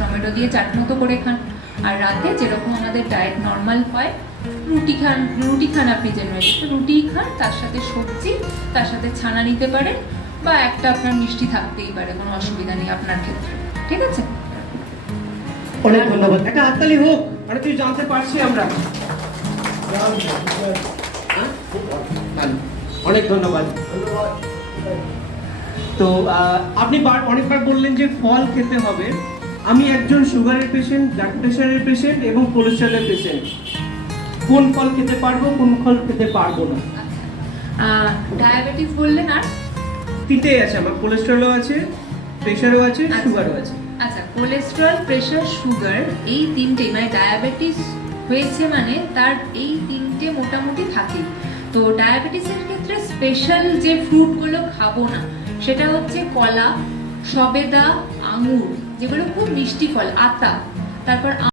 Tomato দিয়ে চাট মতো করে খান। আর রাতে যেরকম আমাদের ডায়েট নর্মাল হয়, রুটি খান আপনি জেনারেলি, রুটি খান, তার সাথে সবজি, তার সাথে ছানা নিতে পারেন, বা একটা আপনার মিষ্টি থাকতেই পারে, কোনো অসুবিধা নেই আপনার ক্ষেত্রে। ঠিক আছে, অনেক ধন্যবাদ, একটা হাততালি হোক। আরে তুই জানতে পারছি আমরা। অনেক ধন্যবাদ। তো আপনি অনেকবার বললেন যে ফল খেতে হবে। আমি একজন সুগারের পেশেন্ট, ব্লাড প্রেশারের পেশেন্ট এবং কোলেস্টেরলের পেশেন্ট। কোন ফল খেতে পারবো, কোন ফল খেতে পারবো না? ডায়াবেটিস বললেন, আর তিনটেই আছে আমার, কোলেস্টেরলও আছে, প্রেশারও আছে, সুগারও আছে। আচ্ছা, কোলেস্টেরল, প্রেশার, সুগার, এই তিনটেই, মানে ডায়াবেটিস হয়েছে মানে তার এই তিনটে মোটামুটি থাকে। তো ডায়াবেটিসের ক্ষেত্রে স্পেশাল যে ফ্রুটগুলো খাবো না সেটা হচ্ছে কলা, সবেদা, আঙুর, যেগুলো খুব মিষ্টি ফল, আতা, তারপর